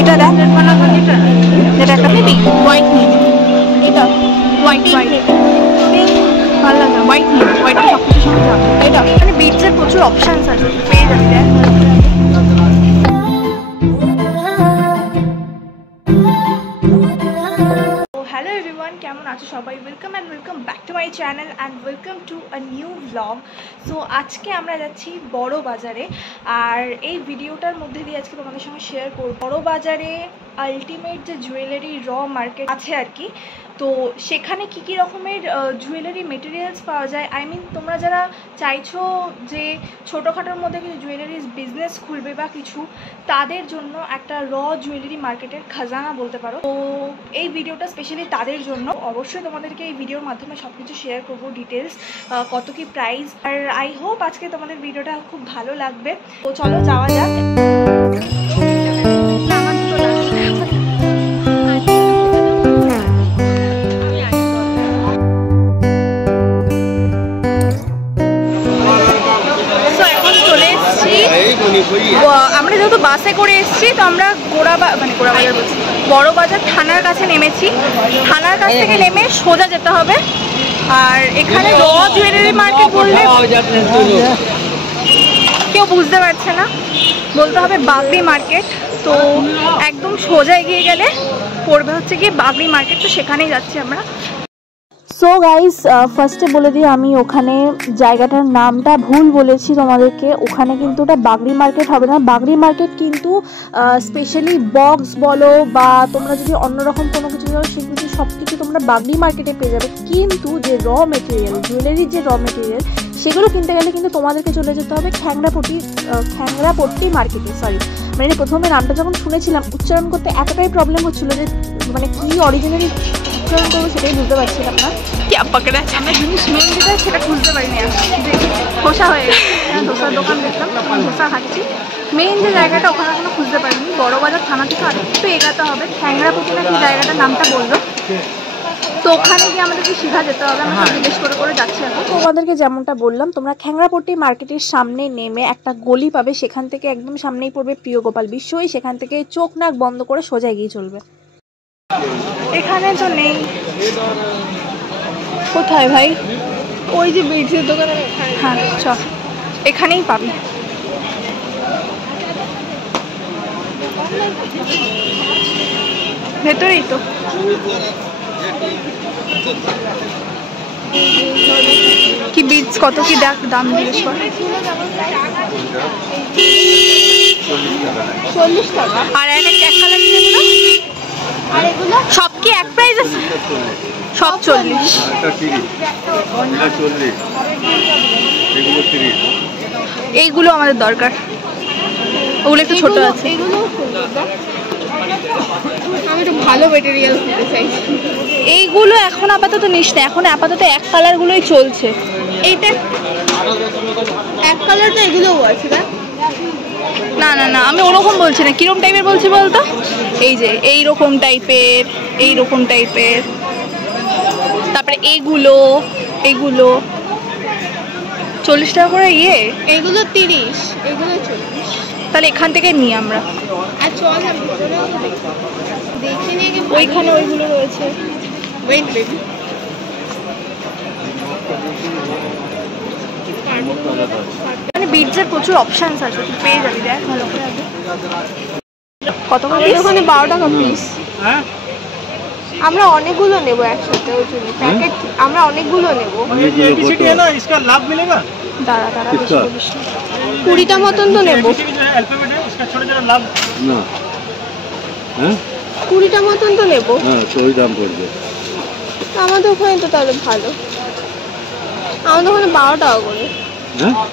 এটা দেখ, যেটা একটা নিবি হোয়াইট নিবি, এটা হোয়াইট হোয়াইট ভালো লাগে, হোয়াইট নিবি, হোয়াইট সব কিছু সুবিধা হবে। এটা মানে বিটসের প্রচুর অপশানস আছে, পেয়ে যাবি দেখ। হ্যালো এভরিওয়ান, কেমন আছো সবাই? Welcome back to my channel and welcome to a new vlog. So আজকে আমরা যাচ্ছি বড় বাজারে, আর এই ভিডিওটার মধ্যে দিয়ে আজকে তোমাদের সঙ্গে শেয়ার করব বড় বাজারে আলটিমেট যে জুয়েলারি র মার্কেট আছে আর কি। তো সেখানে কী কী রকমের জুয়েলারি মেটেরিয়ালস পাওয়া যায়, আই মিন তোমরা যারা চাইছো যে ছোটোখাটোর মধ্যে কিছু জুয়েলারি বিজনেস খুলবে বা কিছু, তাদের জন্য একটা র জুয়েলারি মার্কেটের খাজানা বলতে পারো। তো এই ভিডিওটা স্পেশালি তাদের জন্য। অবশ্যই তোমাদেরকে এই ভিডিওর মাধ্যমে সব কিছু শেয়ার করবো, ডিটেলস কত কি প্রাইস, আর আই হোপ আজকে তোমাদের ভিডিওটা খুব ভালো লাগবে। তো চলো যাওয়া যাক। আমরা যেহেতু বাসে করে এসেছি, তো আমরা গোড়াবাজার বলছি, বড় বাজার থানার কাছে নেমেছি। থানার কাছ থেকে নেমে সোজা যেতে হবে। আর এখানে র জুয়েলারি মার্কেট বললে কেউ বুঝতে পারছে না, বলতে হবে বাগড়ি মার্কেট। তো একদম সোজা এগিয়ে গেলে পড়বে হচ্ছে গিয়ে বাগড়ি মার্কেট, তো সেখানেই যাচ্ছি আমরা। সো গাইস, ফার্স্টে বলে দিই আমি ওখানে জায়গাটার নামটা ভুল বলেছি তোমাদেরকে। ওখানে কিন্তু ওটা বাগড়ি মার্কেট হবে না। বাগড়ি মার্কেট কিন্তু স্পেশালি বক্স বলো বা তোমরা যদি অন্যরকম কোনো কিছু বলো, সেগুলো সব কিছু তোমরা বাগড়ি মার্কেটে পেয়ে যাবে। কিন্তু যে র মেটেরিয়াল, জুয়েলারির যে র মেটেরিয়াল, সেগুলো কিনতে গেলে কিন্তু তোমাদেরকে চলে যেতে হবে খ্যাংরাপট্টি মার্কেটে। সরি, মানে প্রথমে নামটা যখন শুনেছিলাম উচ্চারণ করতে এতটাই প্রবলেম হচ্ছিলো যে মানে কি অরিজিনালি উচ্চারণ করবো সেটাই বুঝতে পারছিলাম না। আমরা জিনিস মেন যেটা সেটা খুঁজতে পারিনি, ধোসা হয়ে গেছে। ধোসার দোকান দেখলাম, তখন ধোসা খাচ্ছি। মেইন যে জায়গাটা ওখানে এখনো খুঁজতে পারিনি। বড় বাজার থানা থেকে আরেকটু এগাতে হবে, খ্যাংরাপট্টি নাকি জায়গাটার নামটা বললো। তো ওখানে গিয়ে আমাদেরকে সিধা যেতে হবে। আমরা জিজ্ঞেস করে যাচ্ছি এখন। তোমাদেরকে যেমনটা বললাম, তোমরা খ্যাংরাপট্টি মার্কেটের সামনে নেমে একটা গলি পাবে, সেখান থেকে একদম সামনেই পড়বে প্রিয় গোপাল বিশ্বই। সেখান থেকে চোখ নাক বন্ধ করে সোজা এগিয়ে চলবে। এখানে তো নেই, কোথায় ভাই? ওই যে বিড়সির দোকানে। হ্যাঁ চল, এখানেই পাবি। ভেতরেই তো। কি বিটস কত কি দাম জিজ্ঞেস কর। 40 টাকা। আর এক কালার যেগুলো, আর এগুলো সব কি এক প্রাইস আছে? সব 40। এইগুলো আমাদের দরকার, ওগুলো একটু ছোট আছে। আমি একটু ভালো মেটেরিয়াল নিতে চাইছি। এইগুলো এখন আপাতত নিস না, এখন আপাতত এক কালারগুলোই চলছে। এইটা এক কালার না, এগুলোও আছে না? না না না, আমি ওরকম বলছি না। কিরকম টাইপের বলছি বলতো? এই যে এইরকম টাইপের, এইরকম টাইপের। তারপরে এইগুলো 40 টাকা করে। এইগুলো 30, এগুলো 40। তাহলে এখান থেকে নিই আমরা। আর চল দেখে নিয়ে ওইখানে ওইগুলো রয়েছে। মানে বিটসের প্রচুর অপশানস আছে, পেয়ে যাবি দেখ ভালো করে। আগে কত করে? ওখানে 12 টাকা পিস। আমরা অনেকগুলো নেবো একসাথে, ওই জন্য প্যাকেট আমরা অনেকগুলো নেবো। দাঁড়া 20টা মতন তো নেবো। 20টা মতন তো নেবো। আমাদের ওখানে তো তাহলে ভালো। আমাদের ওখানে 12 টাকা করে।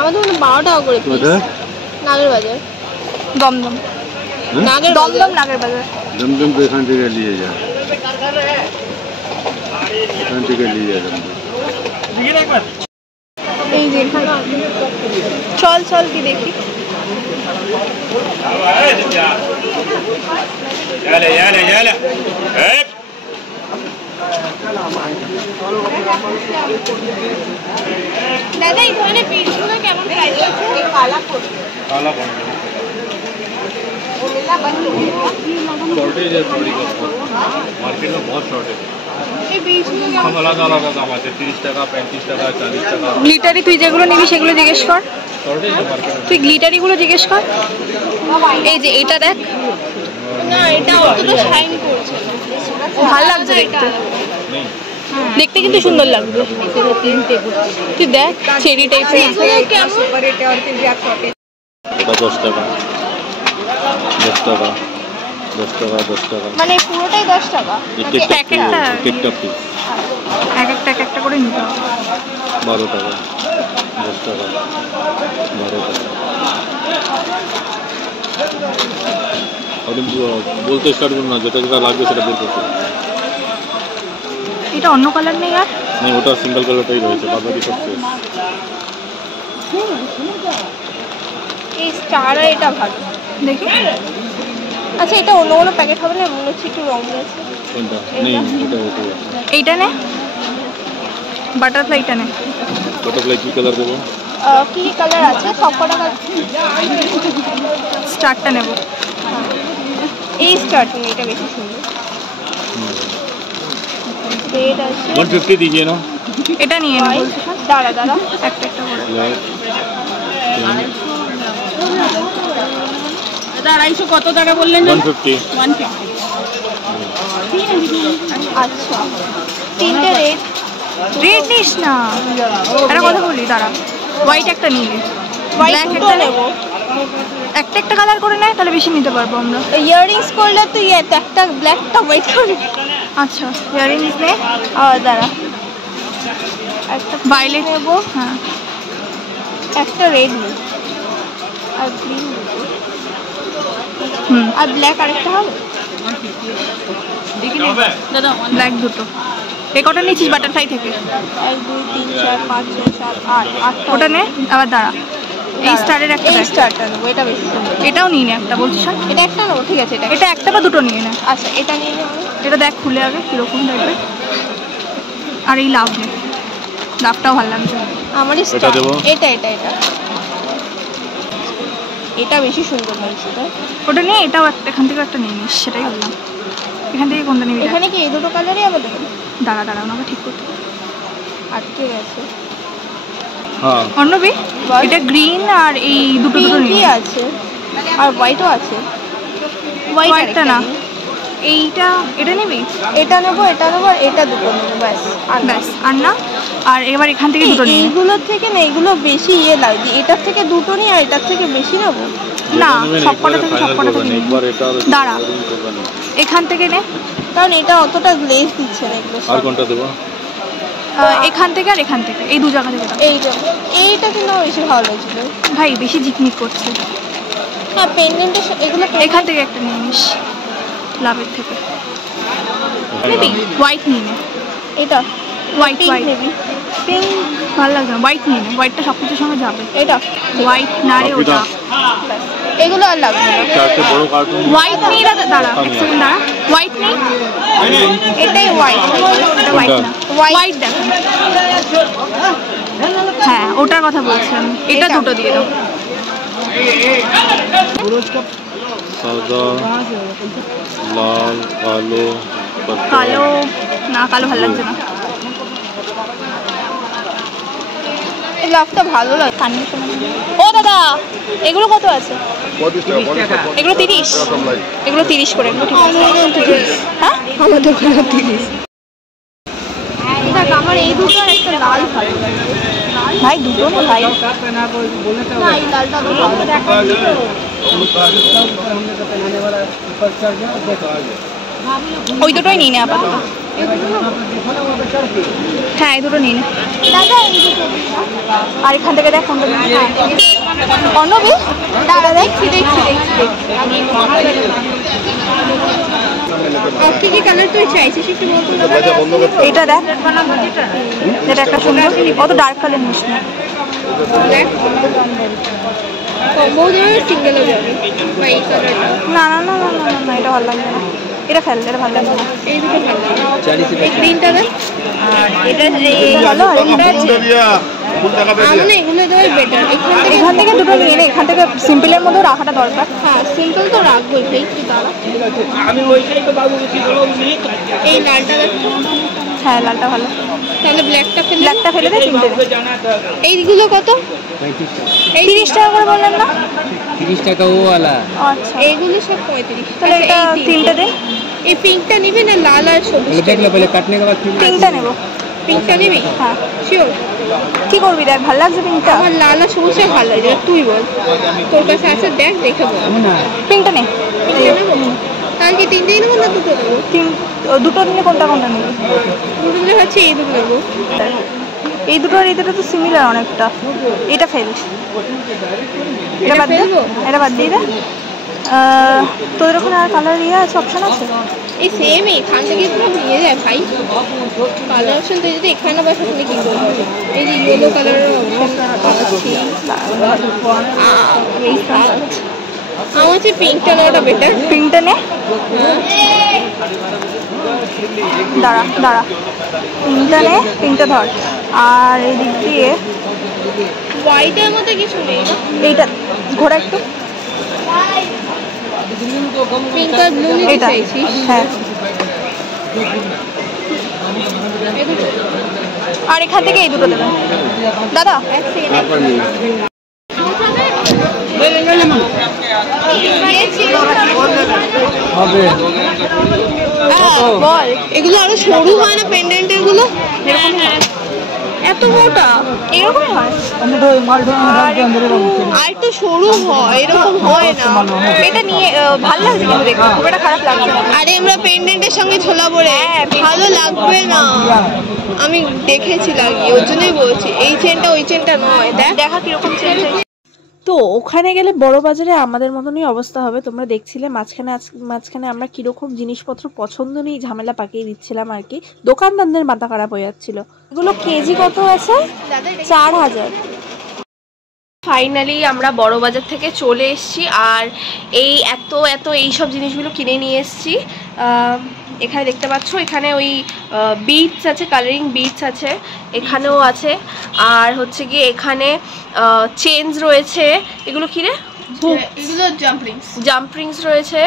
আমাদের ওখানে 12 টাকা করে পিস। নাগের বাজার, দমদম নাগের বাজার। দমদম তো এখান থেকে নিয়ে যা, এখান থেকে নিয়ে যা। এই যে এখানে চল কি দেখি। দাদা এই ধরনের পিসগুলো কেমন প্রাইস আছে? কালা পড়বে। शॉर्टेज है थोड़ी मार्केट में बहुत शॉर्टेज है हम अलग अलग दाम আছে 30 টাকা 35 টাকা 40 টাকা গ্লিটারি তুই যেগুলো নিবি সেগুলো জিজ্ঞেস কর। शॉर्टेज है मार्केट में তুই গ্লিটারি গুলো জিজ্ঞেস কর। এই যে এটা দেখ, না এটা অতটা শাইন করছে না, ভালো লাগছে দেখতে, नहीं দেখতে কিন্তু সুন্দর লাগবে। তুই দেখ চেরি টাইপের কেমন এটা 10 টাকা 10 টাকা 10 টাকা 10 টাকা মানে পুরোটাই 10 টাকা। প্যাকেটটা কেকটা পিস এক একটা করে নিতে হবে। 12 টাকা 10 টাকা 12 টাকা আপনি বলতে স্টার্ট করুন না, যেটা যেটা লাগবে সেটা বের করতে। এটা অন্য কালার নেই আর? नहीं ওটা সিঙ্গেল কালারটাই রয়েছে, বাকি সব শেষ। এই স্টার এটা ভালো দেখি। আচ্ছা এটা অন্য কোনো প্যাকেট হবে না, মনে হচ্ছে একটু রং আছে। কোনটা নেই এটা ওটাই আছে। এইটা নে, বাটারফ্লাইটা নে। বাটারফ্লাই কি কালার দেবো? কি কালার আছে সব কটা কালার? স্টারটা নেব। এই স্টারটা এটা বেশি সুন্দর। রেড আছে 150 दीजिए ना। এটা নিয়ে নে। দাঁড়া একটা করে। ব্ল্যাক এটা 250 কত টাকা বললেন? 150 আচ্ছা তিনটে রেড নিস না, একটা কথা বলি দাঁড়া, হোয়াইট একটা নিয়ে নে, হোয়াইট ব্ল্যাক দুটো একটা নেব। একটা কালার করে নেয় তাহলে বেশি নিতে পারবো আমরা। ইয়াররিংস করলে তো একটা ব্ল্যাকটা হোয়াইট করে। আচ্ছা ইয়ারিংস নে। দাঁড়া একটা ভায়োলেট নেব। হ্যাঁ একটা রেড নেব আর গ্রিন হুম, আর ব্ল্যাক আরেকটা হবে। দাদা ব্ল্যাক দুটো। এ কটা নিচ্ছিস বাটারফ্লাই থেকে? 1 2 3 4 5 6 7 8 8টা ওটা নে। আবার দাঁড়া, এই স্টারের একটা এই দেখ। স্টারটা নেবো, এটা বেশি সুন্দর। এটাও নিয়ে নে একটা, বলছিস না? এটা একটা নেবো, ঠিক আছে এটা এটা একটা বা দুটো নিয়ে নে। আচ্ছা এটা নিয়ে নেবো। এটা দেখ খুলে আগে কিরকম দেখবে। আর এই লাভ নে, লাভটাও ভালো লাগছে। আমারই এটা স্টার দেবো? এটা এটা বেশি সুন্দর লাগছে। তাই ওটা নিয়ে এটাও এখান থেকে একটা নিয়ে নিস, সেটাই বললাম। এখান থেকে কোনটা নিবি? এখানে কি এই দুটো কালারই অ্যাভেলেবল? দাঁড়া ওনাকে ঠিক করতে। আটকে গেছে। हाँ অন্যবি এটা গ্রিন আর এই দুটো পিঙ্কি নিয়ে আছে আর হোয়াইটও আছে। হোয়াইটটা না, এইটা এটা নিবি? এটা নেবো আর এটা দুটো নেবো ব্যাস। আর ব্যাস আর না। আর এবার এখান থেকে দুটো নিয়ে নে। এইগুলোর থেকে না এগুলো বেশি লাগছে, এটার থেকে দুটো নিয়ে আর এটার থেকে বেশি নেবো না, সবকটা থেকে নিয়ে নে। একবার এটা দাঁড়া এখান থেকে নে, কারণ এটা অতটা গ্লেজ দিচ্ছে না এগুলো আর সব। কোনটা দেবো? এখান থেকে আর এখান থেকে, এই দু জায়গা থেকে দাও। এইটা কিন্তু আমার বেশি ভালো লাগছিল। ভাই বেশি ঝিকমিক করছে। হ্যাঁ পেন্ডেন্টে এগুলো এখান থেকে একটা নিয়ে নিস লাভের থেকে। নিবি হোয়াইট নিয়ে নে। এটা হোয়াইট পিঙ্ক হোয়াইট নেবি? পিঙ্ক ভালো লাগবে না, হোয়াইট নিয়ে নে। হোয়াইটটা সব কিছুর সঙ্গে যাবে। এটা হোয়াইট না রে, ওটা ব্যাস। এগুলো আর লাগবে না। চারটে বড় কার্টুন হোয়াইট নেই। দাঁড়া এক সেকেন্ড দাঁড়া, হোয়াইট নেই। এটাই হোয়াইট। এটা হোয়াইট না, হোয়াইট দেখ। হ্যাঁ ওটার কথা বলছি আমি, এটা দুটো দিয়ে দাও। সাদা লাল কালো পাতা। কালো না, কালো ভালো লাগছে না। এই লাভটা ভালো লাগে। ও দাদা এগুলো কত আছে? এগুলো 30। এগুলো 30 করে। এগুলো ঠিক আছে। হ্যাঁ আমাদের ওখানে 30। দেখ আমার এই দুটো আর একটা লাল ভালো লাগে। ভাই দুটো না ভাই, না এই লালটা তো ভালো লাগে। ওই দুটোই নিয়ে নে আপাতত। হ্যাঁ এই দুটো নিয়ে নে। দাদা এই দুটো আর এখান থেকে দেখ কোনটা নিবি। অন্যবি দাদা দেখছি। কি কি কালার তুই চাইছিস একটু বলতো? এটা দেখ, যেটা একটা সুন্দর, অত ডার্ক কালার নিস না। কম্বো দেবে সিঙ্গেলও যাবে বা এই কালারটা। না না না না না না, এটা ভালো লাগবে না। এটা ফেল, এটা ভালো লাগবে না। এই দুটো ভালো লাগে। এই গ্রিনটা দেখ। এটা ভালো আর এটা আছে। মানে এগুলো দেওয়াই বেটার। এখান থেকে দুটো নিয়ে নে, এখান থেকে সিম্পলের মধ্যে রাখাটা দরকার। হ্যাঁ সিম্পল তো রাখবো, একটু দাঁড়া। এই লালটা দেখো। হ্যাঁ লালটা ভালো। তাহলে ব্ল্যাকটা ফেলে দে, তিনটে দে। এইগুলো কত? 30 টাকা করে বললেন না? 30 টাকা ও वाला। আচ্ছা এইগুলো সব 35। তাহলে এটা তিনটে দে। এই পিঙ্কটা নিবি না লাল আর সবুজ? देख लो पहले काटने के बाद फिर পিঙ্কটা নেব। পিঙ্কটা নিবি? হ্যাঁ শিওর? কি করবি দেখ, ভালো লাগছে পিঙ্কটা? আমার লাল আর সবুজটা ভালো লাগে, তুই বল তোর কাছে আছে, দেখ দেখে বল। পিঙ্কটা নে। তাহলে কি তিনটেই নেবো না দুটো নেবো? দুটো নিলে কোনটা কোনটা নিবি? দুটো নিলে হচ্ছে এই দুটো নেবো। এই দুটো আর এই দুটো তো সিমিলার অনেকটা। এটা ফেল, এটা বাদ দে, এটা বাদ দিয়ে দে। তোদের ওখানে আর কালার ইয়ে আছে, অপশন আছে? এই সেম এখান থেকে পুরো নিয়ে যায় ভাই কালার অপশন। তুই যদি এখানে বসে তাহলে কি করবো? এই যে ইয়েলো কালারের অপশন আছে। আমার হচ্ছে পিঙ্কটা নেওয়াটা বেটার। পিঙ্কটা নে। দাঁড়া দাঁড়া, পিঙ্কটা নে, পিঙ্কটা ধর। আর এই দিক দিয়ে হোয়াইটের মধ্যে কিছু নেই না? এইটা ঘোরা একটু, পিঙ্ক আর ব্লু নিতে এটা। চাইছিস? হ্যাঁ আর এখান থেকে এই দুটো দেবেন দাদা। বল এগুলো আরো সরু হয় না পেন্ডেন্টের গুলো? এত মোটা এরকমই হয়, আর একটু সরু হয়, এরকম হয় না। এটা নিয়ে ভালো লাগছে কিন্তু দেখতে, খুব একটা খারাপ লাগছে না। আরে আমরা পেন্ডেন্টের সঙ্গে ছোলা পরে ভালো লাগবে না, আমি দেখেছি লাগিয়ে, ওর জন্যই বলছি। এই চেনটা ওই চেনটা নয়, দেখ দেখা কিরকম চেঞ্জ। তো ওখানে গেলে বড় বাজারে আমাদের মতনই অবস্থা হবে। তোমরা দেখছিলে মাঝখানে আমরা কিরকম জিনিসপত্র পছন্দ নেই ঝামেলা পাকিয়ে দিচ্ছিলাম আর কি। দোকানদারদের মাথা খারাপ হয়ে যাচ্ছিল। এগুলো কেজি কত আছে? 4000। ফাইনালি আমরা বড় বাজার থেকে চলে এসেছি আর এই এত এইসব জিনিসগুলো কিনে নিয়ে এসেছি। এখানে দেখতে পাচ্ছ, এখানে ওই বিটস আছে, কালারিং বিটস আছে, এখানেও আছে। আর হচ্ছে গিয়ে এখানে চেনস রয়েছে। এগুলো কি রে? এগুলো জাম্প রিংস রয়েছে,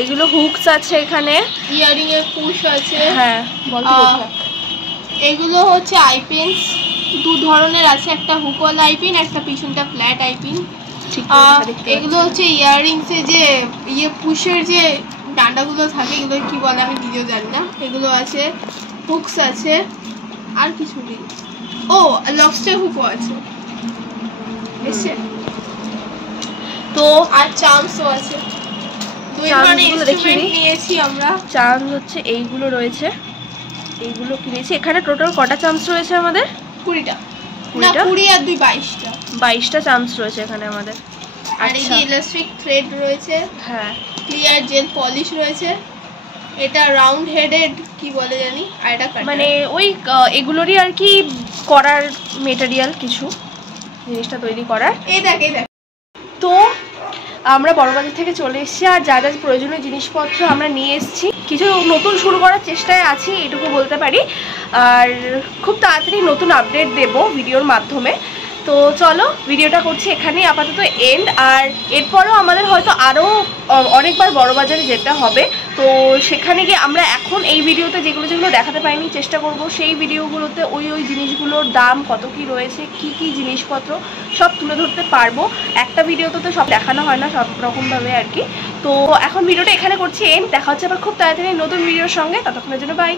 এগুলো হুকস আছে, এখানে ইয়ারিং এর পুশ আছে। হ্যাঁ এগুলো হচ্ছে আইপিনস, দু ধরনের আছে, একটা হুকওয়ালা আইপিন, একটা পিছনটা ফ্ল্যাট আইপিন। এগুলো হচ্ছে ইয়াররিংস এ যে ইয়ে পুশের যে ডান্ডাগুলো থাকে, এগুলো কি বলে আমি নিজেও জানি না। এগুলো আছে, হুকস আছে, আর কিছু নেই। ও লবস্টার হুকও আছে এসে, তো আর চামসও আছে। দুই ধরনের ইনস্ট্রুমেন্ট নিয়েছি আমরা। চামচ হচ্ছে এইগুলো রয়েছে, এইগুলো কিনেছি। এখানে টোটাল কটা চামচ রয়েছে আমাদের? 20টা না, 20 আর 2 22টা। 22টা চামচ রয়েছে এখানে আমাদের। আর এই যে ইলাস্টিক থ্রেড রয়েছে, হ্যাঁ ক্লিয়ার জেল পলিশ রয়েছে। এটা রাউন্ড হেডেড কি বলে জানি, আর এটা মানে ওই এগুলোরই আর কি করার মেটেরিয়াল, কিছু জিনিসটা তৈরি করার। এই দেখ তো আমরা বড়বাজার থেকে চলে এসেছি আর যা যা প্রয়োজনীয় জিনিসপত্র আমরা নিয়ে এসেছি। কিছু নতুন শুরু করার চেষ্টায় আছি, এটুকু বলতে পারি। আর খুব তাড়াতাড়ি নতুন আপডেট দেব ভিডিওর মাধ্যমে। তো চলো ভিডিওটা করছি এখানেই আপাতত এন্ড। আর এরপরেও আমাদের হয়তো আরও অনেকবার বড়বাজারে যেতে হবে। তো সেখানে গিয়ে আমরা এখন এই ভিডিওতে যেগুলো দেখাতে পারিনি চেষ্টা করব সেই ভিডিওগুলোতে ওই জিনিসগুলোর দাম কত কি রয়েছে, কি কি জিনিসপত্র সব তুলে ধরতে পারবো। একটা ভিডিওতে তো সব দেখানো হয় না সব রকমভাবে আর কি। তো এখন ভিডিওটা এখানে করছি এন্ড। দেখা হচ্ছে আবার খুব তাড়াতাড়ি নতুন ভিডিওর সঙ্গে, ততক্ষণের জন্য বাই।